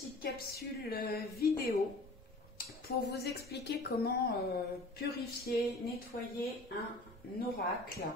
petite capsule vidéo pour vous expliquer comment purifier, nettoyer un oracle.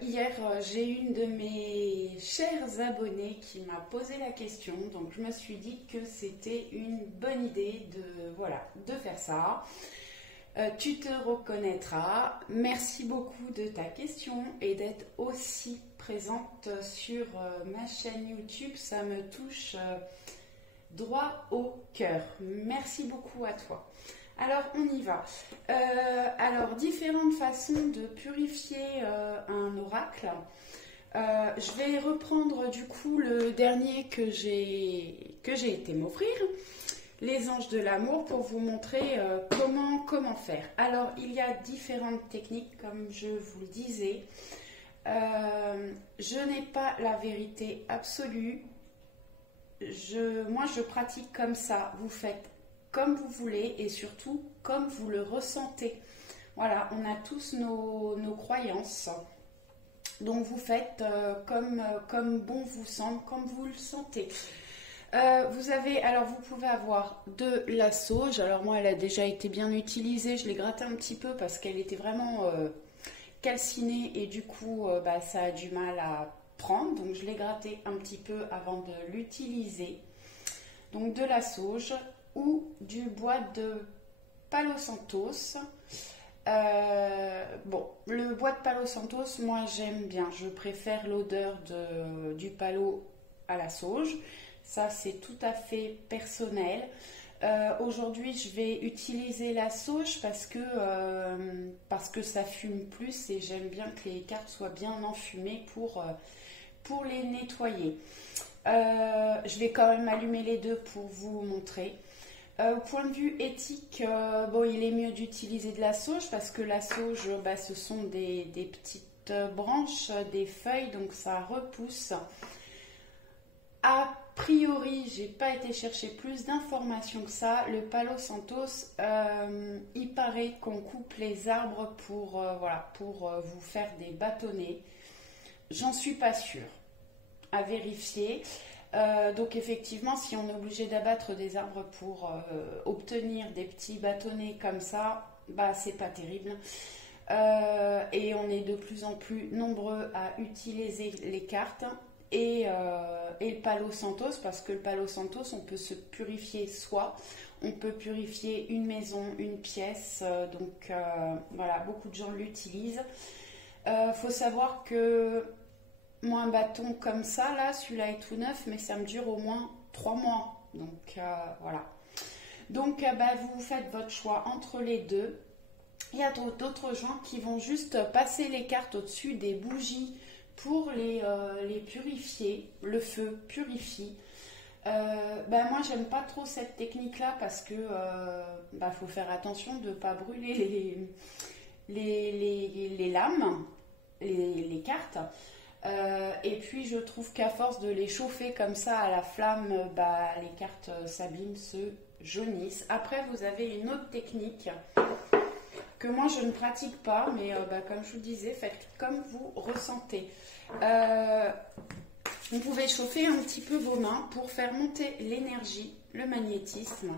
Hier, j'ai une de mes chères abonnées qui m'a posé la question, donc je me suis dit que c'était une bonne idée de faire ça. Tu te reconnaîtras. Merci beaucoup de ta question et d'être aussi présente sur ma chaîne YouTube. Ça me touche droit au cœur. Merci beaucoup à toi. Alors, on y va. Alors, différentes façons de purifier un oracle. Je vais reprendre du coup le dernier que j'ai été m'offrir, les anges de l'amour, pour vous montrer comment faire. Alors, il y a différentes techniques, comme je vous le disais. Je n'ai pas la vérité absolue. Moi, je pratique comme ça. Vous faites comme vous voulez et surtout comme vous le ressentez. Voilà, on a tous nos croyances. Donc, vous faites comme bon vous semble, comme vous le sentez. Vous pouvez avoir de la sauge. Alors moi, elle a déjà été bien utilisée. Je l'ai grattée un petit peu parce qu'elle était vraiment calcinée et du coup, ça a du mal à prendre. Donc je l'ai grattée un petit peu avant de l'utiliser. Donc de la sauge ou du bois de Palo Santos. Le bois de Palo Santos, moi j'aime bien. Je préfère l'odeur du palo à la sauge. Ça, c'est tout à fait personnel. Aujourd'hui, je vais utiliser la sauge parce que ça fume plus et j'aime bien que les cartes soient bien enfumées pour les nettoyer. Je vais quand même allumer les deux pour vous montrer. Au point de vue éthique, il est mieux d'utiliser de la sauge parce que la sauge, ce sont des petites branches, des feuilles, donc ça repousse. A priori, j'ai pas été chercher plus d'informations que ça. Le Palo Santos, il paraît qu'on coupe les arbres pour vous faire des bâtonnets. J'en suis pas sûre. À vérifier. Donc effectivement, si on est obligé d'abattre des arbres pour obtenir des petits bâtonnets comme ça, c'est pas terrible. Et on est de plus en plus nombreux à utiliser les cartes. Et le Palo Santos, parce que le Palo Santos, on peut se purifier soi, on peut purifier une maison, une pièce, beaucoup de gens l'utilisent. Faut savoir que moi, un bâton comme ça, là, celui-là est tout neuf, mais ça me dure au moins 3 mois. Donc, voilà. Donc, vous faites votre choix entre les deux. Il y a d'autres gens qui vont juste passer les cartes au-dessus des bougies pour les purifier. Le feu purifie. Moi, j'aime pas trop cette technique-là parce que faut faire attention de ne pas brûler les lames, les cartes. Et puis je trouve qu'à force de les chauffer comme ça à la flamme, les cartes s'abîment, se jaunissent. Après, vous avez une autre technique que moi je ne pratique pas, mais comme je vous disais, faites comme vous ressentez. Vous pouvez chauffer un petit peu vos mains pour faire monter l'énergie, le magnétisme.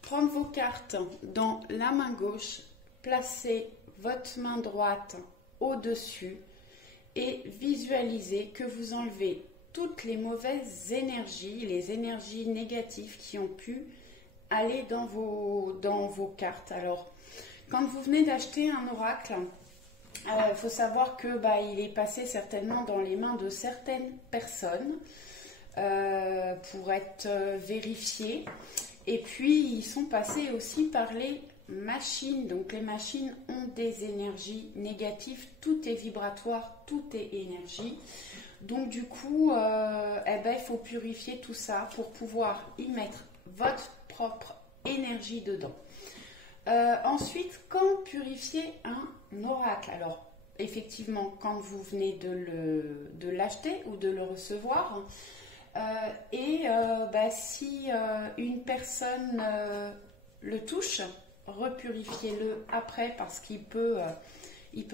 Prendre vos cartes dans la main gauche, placer votre main droite au-dessus et visualisez que vous enlevez toutes les mauvaises énergies, les énergies négatives qui ont pu aller dans vos cartes. Alors, quand vous venez d'acheter un oracle, il faut savoir que il est passé certainement dans les mains de certaines personnes pour être vérifié. Et puis, ils sont passés aussi par les machines. Donc, les machines ont des énergies négatives. Tout est vibratoire, tout est énergie. Donc, du coup, il faut purifier tout ça pour pouvoir y mettre votre propre énergie dedans. Ensuite, comment purifier un oracle? Alors, effectivement, quand vous venez de l'acheter ou de le recevoir, si une personne le touche, repurifiez-le après parce qu'il peut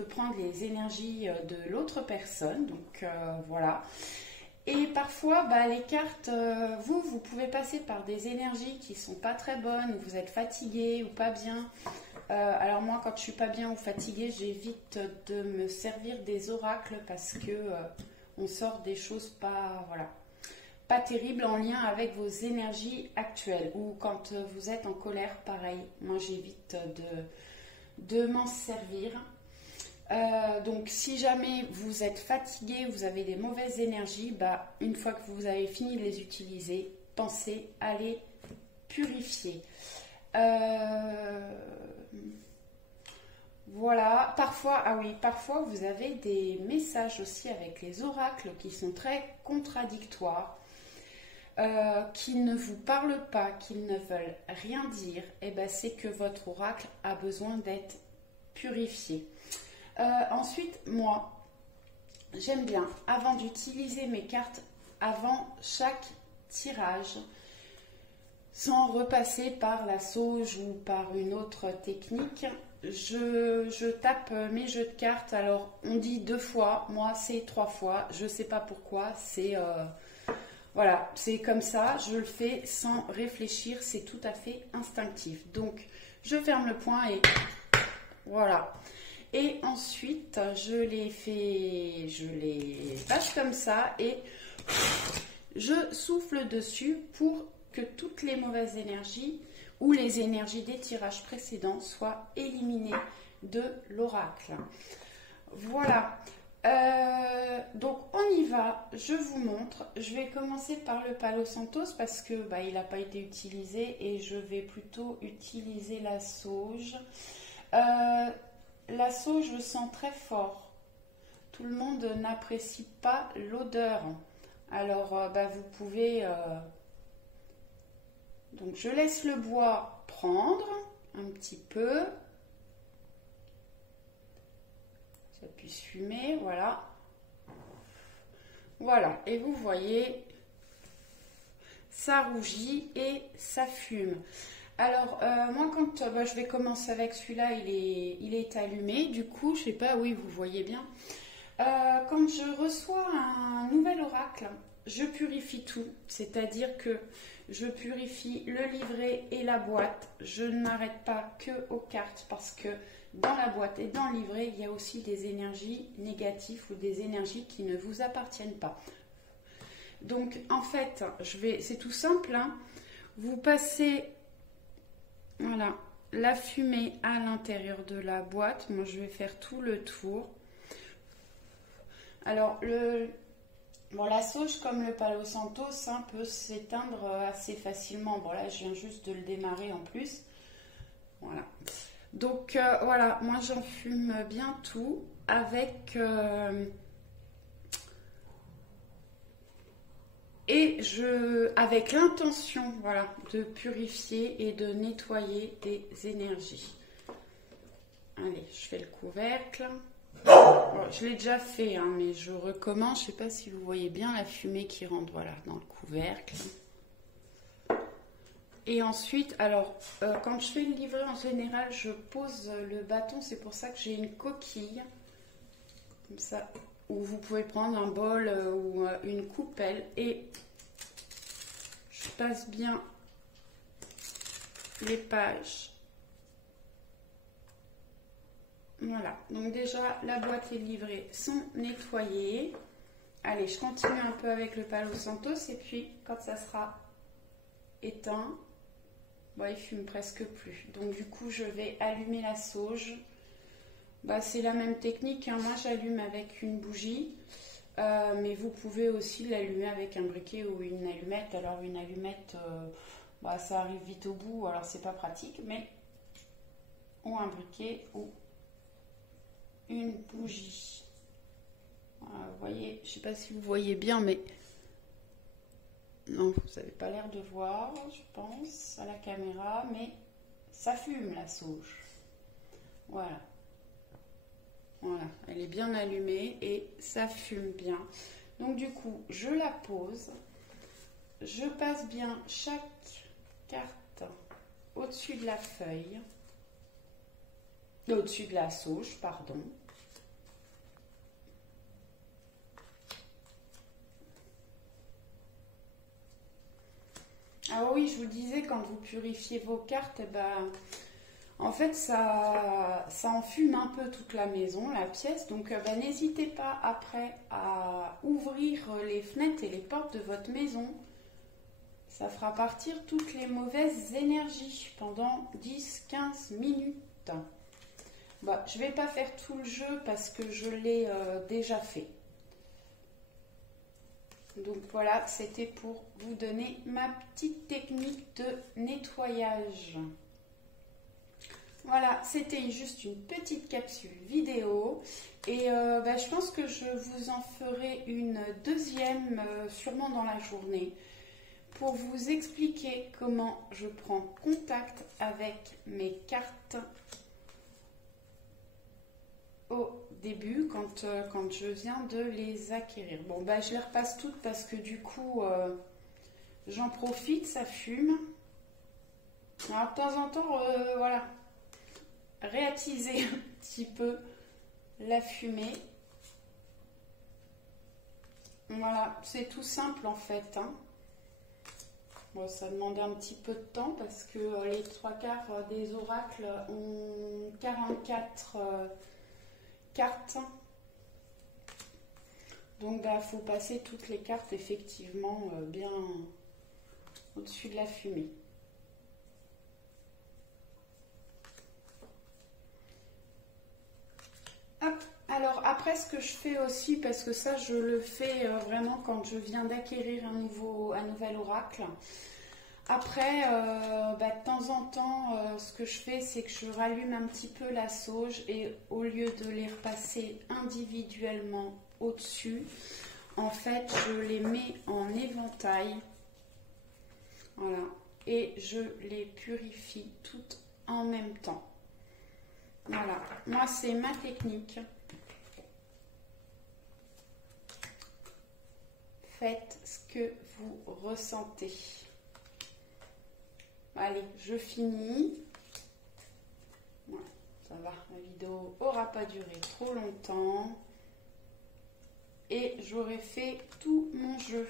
prendre les énergies de l'autre personne. Donc, voilà. Et parfois, les cartes, vous pouvez passer par des énergies qui sont pas très bonnes, ou vous êtes fatigué ou pas bien. Alors moi, quand je suis pas bien ou fatiguée, j'évite de me servir des oracles parce que on sort des choses pas, voilà, pas terribles en lien avec vos énergies actuelles. Ou quand vous êtes en colère, pareil. Moi, j'évite de m'en servir. Donc si jamais vous êtes fatigué, vous avez des mauvaises énergies, une fois que vous avez fini de les utiliser, pensez à les purifier. Voilà, parfois vous avez des messages aussi avec les oracles qui sont très contradictoires, qui ne vous parlent pas, qui ne veulent rien dire. Et c'est que votre oracle a besoin d'être purifié. Ensuite, moi, j'aime bien, avant d'utiliser mes cartes, avant chaque tirage, sans repasser par la sauge ou par une autre technique, je tape mes jeux de cartes. Alors, on dit 2 fois, moi c'est 3 fois, je ne sais pas pourquoi, voilà, c'est comme ça, je le fais sans réfléchir, c'est tout à fait instinctif. Donc, je ferme le poing et voilà. Et ensuite, je les passe comme ça et je souffle dessus pour que toutes les mauvaises énergies ou les énergies des tirages précédents soient éliminées de l'oracle. Voilà. Donc on y va, je vous montre. Je vais commencer par le Palo Santos parce que il n'a pas été utilisé et je vais plutôt utiliser la sauge. La sauge, je sens très fort. Tout le monde n'apprécie pas l'odeur. Alors, vous pouvez... Donc, je laisse le bois prendre un petit peu. Ça puisse fumer, voilà. Voilà, et vous voyez, ça rougit et ça fume. Alors, moi, quand je vais commencer avec celui-là, il est allumé. Du coup, je sais pas, oui, vous voyez bien. Quand je reçois un nouvel oracle, je purifie tout. C'est-à-dire que je purifie le livret et la boîte. Je ne m'arrête pas que aux cartes parce que dans la boîte et dans le livret, il y a aussi des énergies négatives ou des énergies qui ne vous appartiennent pas. Donc, en fait, c'est tout simple, hein. Vous passez... Voilà, la fumée à l'intérieur de la boîte. Moi, je vais faire tout le tour. Alors, la sauge, comme le Palo Santos, peut s'éteindre assez facilement. Bon, là, je viens juste de le démarrer en plus. Voilà. Donc, voilà, moi, j'en fume bien tout avec... avec l'intention, voilà, de purifier et de nettoyer des énergies. Allez, je fais le couvercle. Bon, je l'ai déjà fait, hein, mais je recommence. Je ne sais pas si vous voyez bien la fumée qui rentre, voilà, dans le couvercle. Et ensuite, alors, quand je fais le livret, en général, je pose le bâton. C'est pour ça que j'ai une coquille, comme ça, où vous pouvez prendre un bol ou une coupelle et je passe bien les pages. Voilà, donc déjà la boîte et le livret sont nettoyés. Allez, je continue un peu avec le Palo Santos et puis quand ça sera éteint, il fume presque plus. Donc du coup, je vais allumer la sauge. C'est la même technique, hein. Moi j'allume avec une bougie, mais vous pouvez aussi l'allumer avec un briquet ou une allumette. Alors une allumette, ça arrive vite au bout, alors c'est pas pratique, mais ou un briquet ou une bougie. Voilà, vous voyez, je sais pas si vous voyez bien, mais non, vous n'avez pas l'air de voir, je pense, à la caméra, mais ça fume la sauge. Voilà. Voilà, elle est bien allumée et ça fume bien. Donc du coup, je la pose. Je passe bien chaque carte au-dessus de la feuille. Au-dessus de la sauge, pardon. Ah oui, je vous disais, quand vous purifiez vos cartes, eh ben, en fait, ça enfume un peu toute la maison, la pièce. Donc, ben, n'hésitez pas après à ouvrir les fenêtres et les portes de votre maison. Ça fera partir toutes les mauvaises énergies pendant 10-15 minutes. Bon, je ne vais pas faire tout le jeu parce que je l'ai déjà fait. Donc voilà, c'était pour vous donner ma petite technique de nettoyage. Voilà, c'était juste une petite capsule vidéo. Et bah, je pense que je vous en ferai une deuxième sûrement dans la journée pour vous expliquer comment je prends contact avec mes cartes au début quand je viens de les acquérir. Bon, bah, je les repasse toutes parce que du coup, j'en profite, ça fume. Alors, de temps en temps, voilà, réattiser un petit peu la fumée. Voilà, c'est tout simple en fait, hein. Bon, ça demandait un petit peu de temps parce que les trois quarts des oracles ont 44 cartes. Donc, bah, faut passer toutes les cartes effectivement bien au-dessus de la fumée. Hop. Alors après, ce que je fais aussi, parce que ça je le fais vraiment quand je viens d'acquérir un nouvel oracle. Après, bah, de temps en temps, ce que je fais, c'est que je rallume un petit peu la sauge et au lieu de les repasser individuellement au-dessus, en fait, je les mets en éventail. Voilà. Et je les purifie toutes en même temps. Voilà. Moi, c'est ma technique. Faites ce que vous ressentez. Allez, je finis. Voilà, ça va, la vidéo n'aura pas duré trop longtemps. Et j'aurai fait tout mon jeu.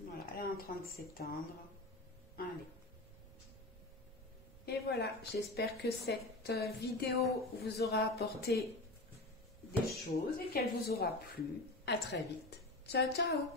Voilà, elle est en train de s'éteindre. Allez. Et voilà, j'espère que cette vidéo vous aura apporté des choses et qu'elle vous aura plu. À très vite. Ciao, ciao!